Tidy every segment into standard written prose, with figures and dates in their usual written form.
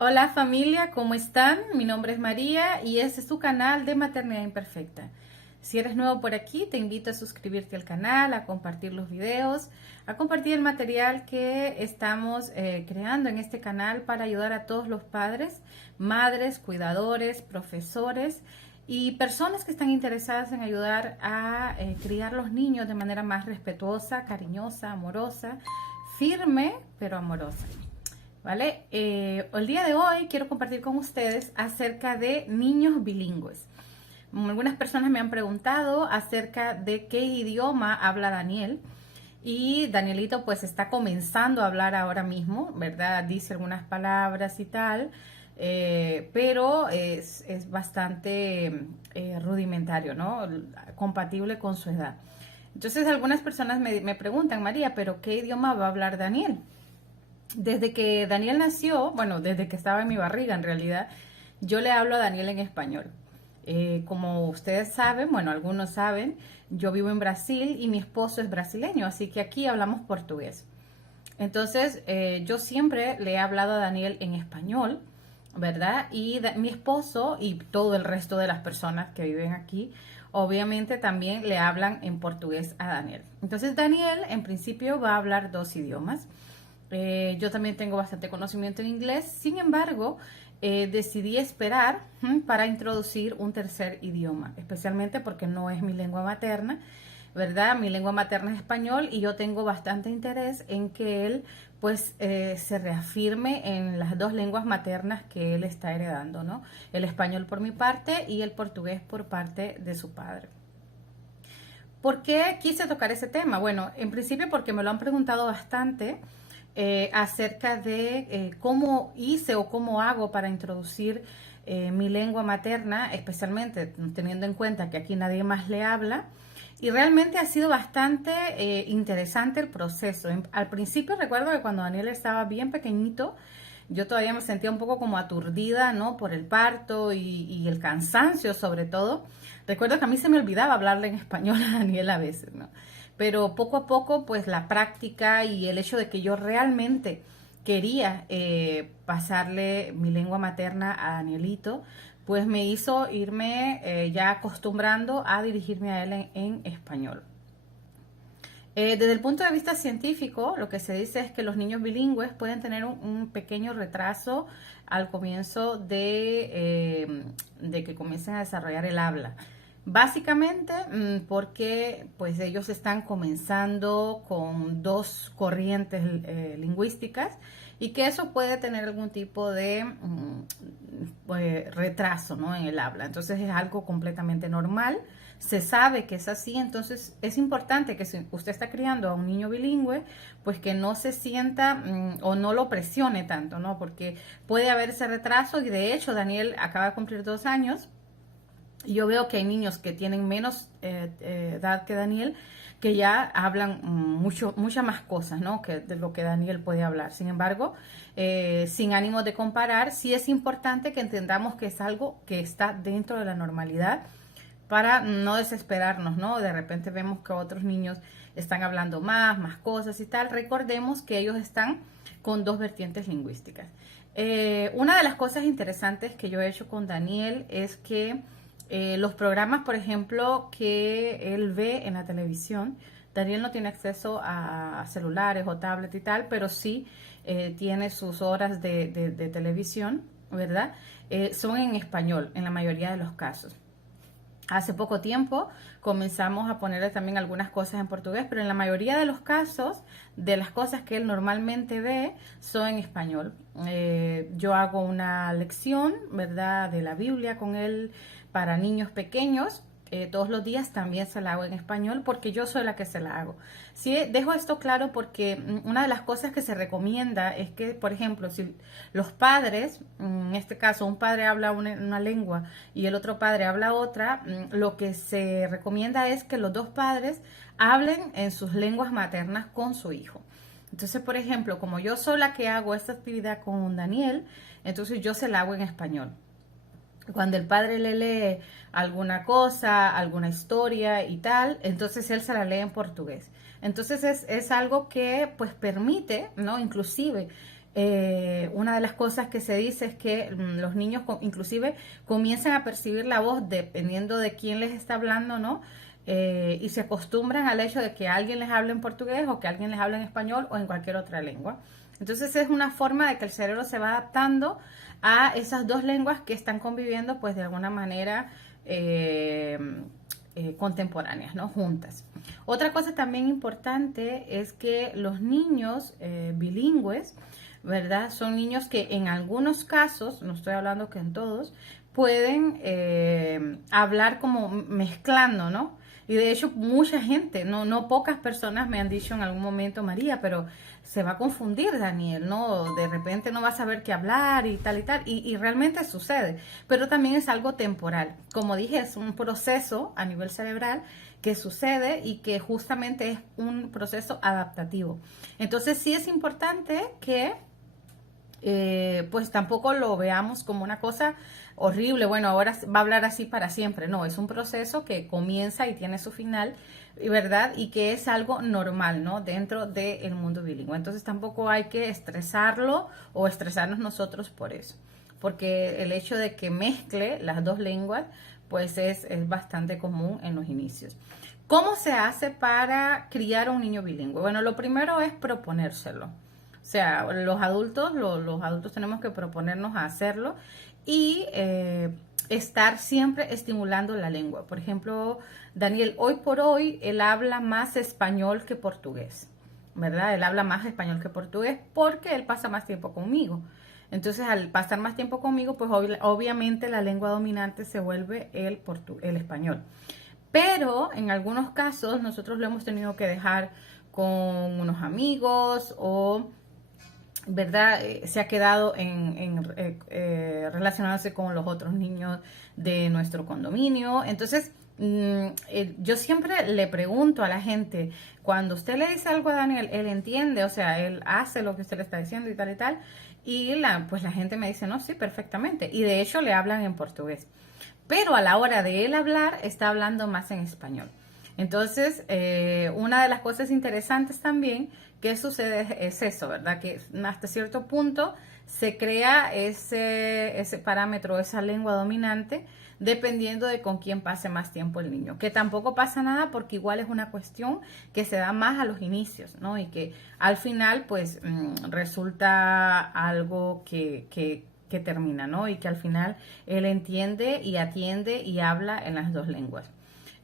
Hola familia, ¿cómo están? Mi nombre es María y este es tu canal de Maternidad Imperfecta. Si eres nuevo por aquí, te invito a suscribirte al canal, a compartir los videos, a compartir el material que estamos creando en este canal para ayudar a todos los padres, madres, cuidadores, profesores y personas que están interesadas en ayudar a criar los niños de manera más respetuosa, cariñosa, amorosa, firme, pero amorosa. ¿Vale? El día de hoy quiero compartir con ustedes acerca de niños bilingües. Algunas personas me han preguntado acerca de qué idioma habla Daniel y Danielito pues está comenzando a hablar ahora mismo, ¿verdad? Dice algunas palabras y tal, pero es bastante rudimentario, ¿no? Compatible con su edad. Entonces algunas personas me preguntan, María, ¿pero qué idioma va a hablar Daniel? Desde que Daniel nació, bueno, desde que estaba en mi barriga en realidad, yo le hablo a Daniel en español. Como ustedes saben, bueno, algunos saben, yo vivo en Brasil y mi esposo es brasileño, así que aquí hablamos portugués. Entonces, yo siempre le he hablado a Daniel en español, ¿verdad? Y mi esposo y todo el resto de las personas que viven aquí, obviamente también le hablan en portugués a Daniel. Entonces, Daniel en principio va a hablar dos idiomas. Yo también tengo bastante conocimiento en inglés, sin embargo, decidí esperar para introducir un tercer idioma, especialmente porque no es mi lengua materna, ¿verdad? Mi lengua materna es español y yo tengo bastante interés en que él pues se reafirme en las dos lenguas maternas que él está heredando, ¿no? El español por mi parte y el portugués por parte de su padre. ¿Por qué quise tocar ese tema? Bueno, en principio porque me lo han preguntado bastante acerca de cómo hice o cómo hago para introducir mi lengua materna, especialmente teniendo en cuenta que aquí nadie más le habla. Y realmente ha sido bastante interesante el proceso. Al principio recuerdo que cuando Daniel estaba bien pequeñito, yo todavía me sentía un poco como aturdida, ¿no? Por el parto y el cansancio sobre todo. Recuerdo que a mí se me olvidaba hablarle en español a Daniel a veces, ¿no? Pero poco a poco, pues la práctica y el hecho de que yo realmente quería pasarle mi lengua materna a Danielito, pues me hizo irme ya acostumbrando a dirigirme a él en español. Desde el punto de vista científico, lo que se dice es que los niños bilingües pueden tener un pequeño retraso al comienzo de que comiencen a desarrollar el habla. Básicamente porque pues ellos están comenzando con dos corrientes lingüísticas y que eso puede tener algún tipo de pues, retraso, ¿no? En el habla. Entonces es algo completamente normal. Se sabe que es así, entonces es importante que si usted está criando a un niño bilingüe, pues que no se sienta o no lo presione tanto, ¿no? Porque puede haber ese retraso y de hecho Daniel acaba de cumplir 2 años y yo veo que hay niños que tienen menos edad que Daniel que ya hablan muchas más cosas, ¿no? Que de lo que Daniel puede hablar. Sin embargo, sin ánimo de comparar, sí es importante que entendamos que es algo que está dentro de la normalidad para no desesperarnos, ¿no? De repente vemos que otros niños están hablando más cosas y tal. Recordemos que ellos están con dos vertientes lingüísticas. Una de las cosas interesantes que yo he hecho con Daniel es que los programas, por ejemplo, que él ve en la televisión, Daniel no tiene acceso a celulares o tablet y tal, pero sí tiene sus horas de televisión, ¿verdad? Son en español en la mayoría de los casos. Hace poco tiempo comenzamos a ponerle también algunas cosas en portugués, pero en la mayoría de los casos, de las cosas que él normalmente ve, son en español. Yo hago una lección, ¿verdad?, de la Biblia con él para niños pequeños. Todos los días también se la hago en español porque yo soy la que se la hago. Sí, dejo esto claro porque una de las cosas que se recomienda es que, por ejemplo, si los padres, en este caso un padre habla una lengua y el otro padre habla otra, lo que se recomienda es que los dos padres hablen en sus lenguas maternas con su hijo. Entonces, por ejemplo, como yo soy la que hago esta actividad con Daniel, entonces yo se la hago en español. Cuando el padre le lee alguna cosa, alguna historia y tal, entonces él se la lee en portugués. Entonces es algo que pues permite, ¿no? Inclusive una de las cosas que se dice es que los niños inclusive comienzan a percibir la voz dependiendo de quién les está hablando, ¿no? Y se acostumbran al hecho de que alguien les hable en portugués o que alguien les hable en español o en cualquier otra lengua. Entonces es una forma de que el cerebro se va adaptando a esas dos lenguas que están conviviendo pues de alguna manera contemporáneas, ¿no? Juntas. Otra cosa también importante es que los niños bilingües, ¿verdad? Son niños que en algunos casos, no estoy hablando que en todos, pueden hablar como mezclando, ¿no? Y de hecho mucha gente, no pocas personas me han dicho en algún momento, María, pero se va a confundir Daniel, ¿no? De repente no va a saber qué hablar y tal, y realmente sucede, pero también es algo temporal. Como dije, es un proceso a nivel cerebral que sucede y que justamente es un proceso adaptativo. Entonces sí es importante que pues tampoco lo veamos como una cosa horrible, bueno, ahora va a hablar así para siempre. No, es un proceso que comienza y tiene su final, ¿verdad? Y que es algo normal, ¿no? Dentro del mundo bilingüe. Entonces tampoco hay que estresarlo o estresarnos nosotros por eso. Porque el hecho de que mezcle las dos lenguas, pues es bastante común en los inicios. ¿Cómo se hace para criar a un niño bilingüe? Bueno, lo primero es proponérselo. O sea, los adultos tenemos que proponernos a hacerlo y estar siempre estimulando la lengua. Por ejemplo, Daniel, hoy por hoy, él habla más español que portugués, ¿verdad? Él habla más español que portugués porque él pasa más tiempo conmigo. Entonces, al pasar más tiempo conmigo, pues obviamente la lengua dominante se vuelve el español. Pero en algunos casos nosotros lo hemos tenido que dejar con unos amigos o ¿verdad? Se ha quedado relacionándose con los otros niños de nuestro condominio. Entonces, yo siempre le pregunto a la gente, cuando usted le dice algo a Daniel, él entiende, o sea, él hace lo que usted le está diciendo y tal y tal. Y pues la gente me dice, no, sí, perfectamente. Y de hecho le hablan en portugués. Pero a la hora de él hablar, está hablando más en español. Entonces, una de las cosas interesantes también que sucede es eso, ¿verdad? Que hasta cierto punto se crea ese parámetro, esa lengua dominante, dependiendo de con quién pase más tiempo el niño. Que tampoco pasa nada porque igual es una cuestión que se da más a los inicios, ¿no? Y que al final, pues, resulta algo que termina, ¿no? Y que al final él entiende y atiende y habla en las dos lenguas.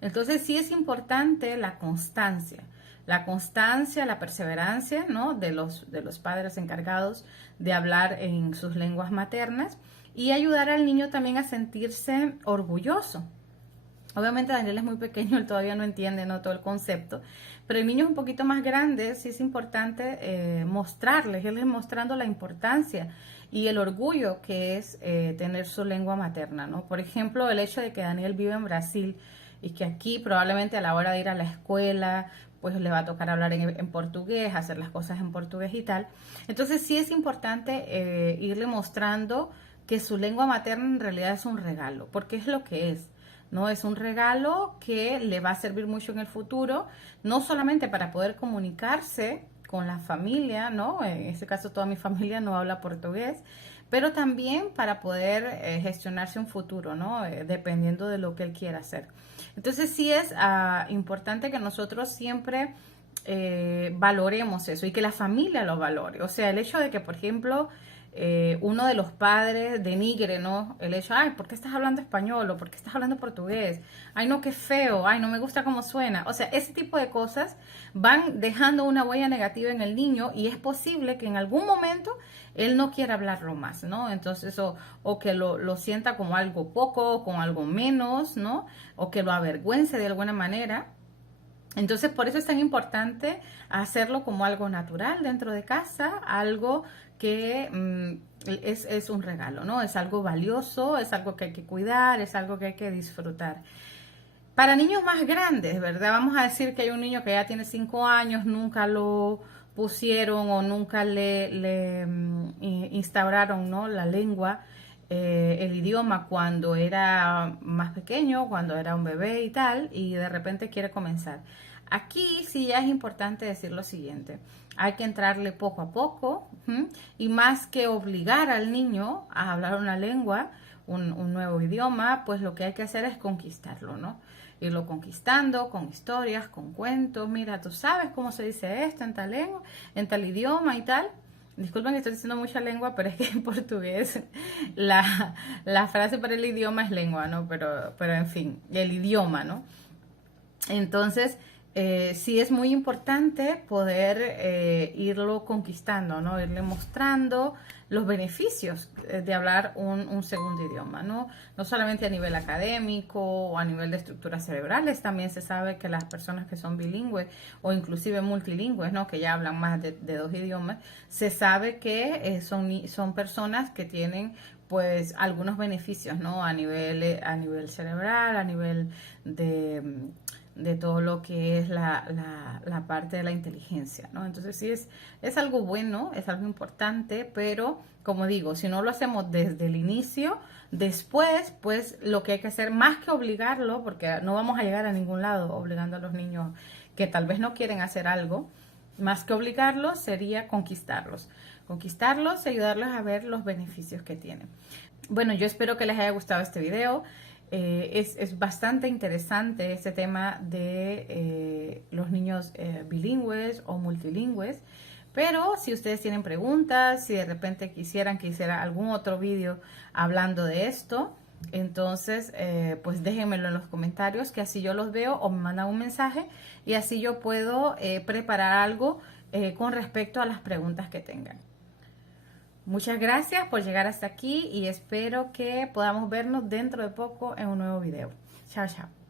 Entonces sí es importante la constancia, la perseverancia, ¿no? De los padres encargados de hablar en sus lenguas maternas y ayudar al niño también a sentirse orgulloso. Obviamente Daniel es muy pequeño, él todavía no entiende, ¿no? Todo el concepto, pero el niño es un poquito más grande, sí es importante mostrarles, irles mostrando la importancia y el orgullo que es tener su lengua materna, ¿no? Por ejemplo, el hecho de que Daniel vive en Brasil y que aquí probablemente a la hora de ir a la escuela, pues le va a tocar hablar en portugués, hacer las cosas en portugués y tal. Entonces sí es importante irle mostrando que su lengua materna en realidad es un regalo, porque es lo que es. ¿No? Es un regalo que le va a servir mucho en el futuro, no solamente para poder comunicarse con la familia, ¿no? En este caso toda mi familia no habla portugués, pero también para poder gestionarse un futuro, ¿no? Dependiendo de lo que él quiera hacer. Entonces sí es importante que nosotros siempre valoremos eso y que la familia lo valore. O sea, el hecho de que, por ejemplo, uno de los padres denigre, ¿no? El hecho, ay, ¿por qué estás hablando español? ¿O por qué estás hablando portugués? Ay, no, qué feo, ay, no me gusta cómo suena. O sea, ese tipo de cosas van dejando una huella negativa en el niño y es posible que en algún momento él no quiera hablarlo más, ¿no? Entonces, o que lo sienta como algo poco, como algo menos, ¿no? O que lo avergüence de alguna manera. Entonces, por eso es tan importante hacerlo como algo natural dentro de casa, algo que es un regalo, ¿no? Es algo valioso, es algo que hay que cuidar, es algo que hay que disfrutar. Para niños más grandes, ¿verdad? Vamos a decir que hay un niño que ya tiene 5 años, nunca lo pusieron o nunca le instauraron, ¿no? La lengua, el idioma cuando era más pequeño, cuando era un bebé y tal, y de repente quiere comenzar. Aquí sí ya es importante decir lo siguiente. Hay que entrarle poco a poco, y más que obligar al niño a hablar una lengua, un nuevo idioma, pues lo que hay que hacer es conquistarlo, ¿no? Irlo conquistando con historias, con cuentos. Mira, tú sabes cómo se dice esto en tal lengua, en tal idioma y tal. Disculpen que estoy diciendo mucha lengua, pero es que en portugués la frase para el idioma es lengua, ¿no? Pero en fin, el idioma, ¿no? Entonces, sí es muy importante poder irlo conquistando, ¿no? Irle mostrando los beneficios de hablar un segundo idioma, ¿no? No solamente a nivel académico o a nivel de estructuras cerebrales, también se sabe que las personas que son bilingües o inclusive multilingües, ¿no? Que ya hablan más de dos idiomas, se sabe que son personas que tienen pues algunos beneficios, ¿no? A nivel cerebral, a nivel de todo lo que es la parte de la inteligencia, ¿no? Entonces sí es algo bueno, es algo importante, pero como digo, si no lo hacemos desde el inicio, después, pues lo que hay que hacer, más que obligarlo, porque no vamos a llegar a ningún lado obligando a los niños que tal vez no quieren hacer algo, más que obligarlos sería conquistarlos y ayudarlos a ver los beneficios que tienen. Bueno, yo espero que les haya gustado este video. Es bastante interesante este tema de los niños bilingües o multilingües, pero si ustedes tienen preguntas, si de repente quisieran que hiciera algún otro video hablando de esto, entonces pues déjenmelo en los comentarios, que así yo los veo, o me mandan un mensaje y así yo puedo preparar algo con respecto a las preguntas que tengan. Muchas gracias por llegar hasta aquí y espero que podamos vernos dentro de poco en un nuevo video. Chao, chao.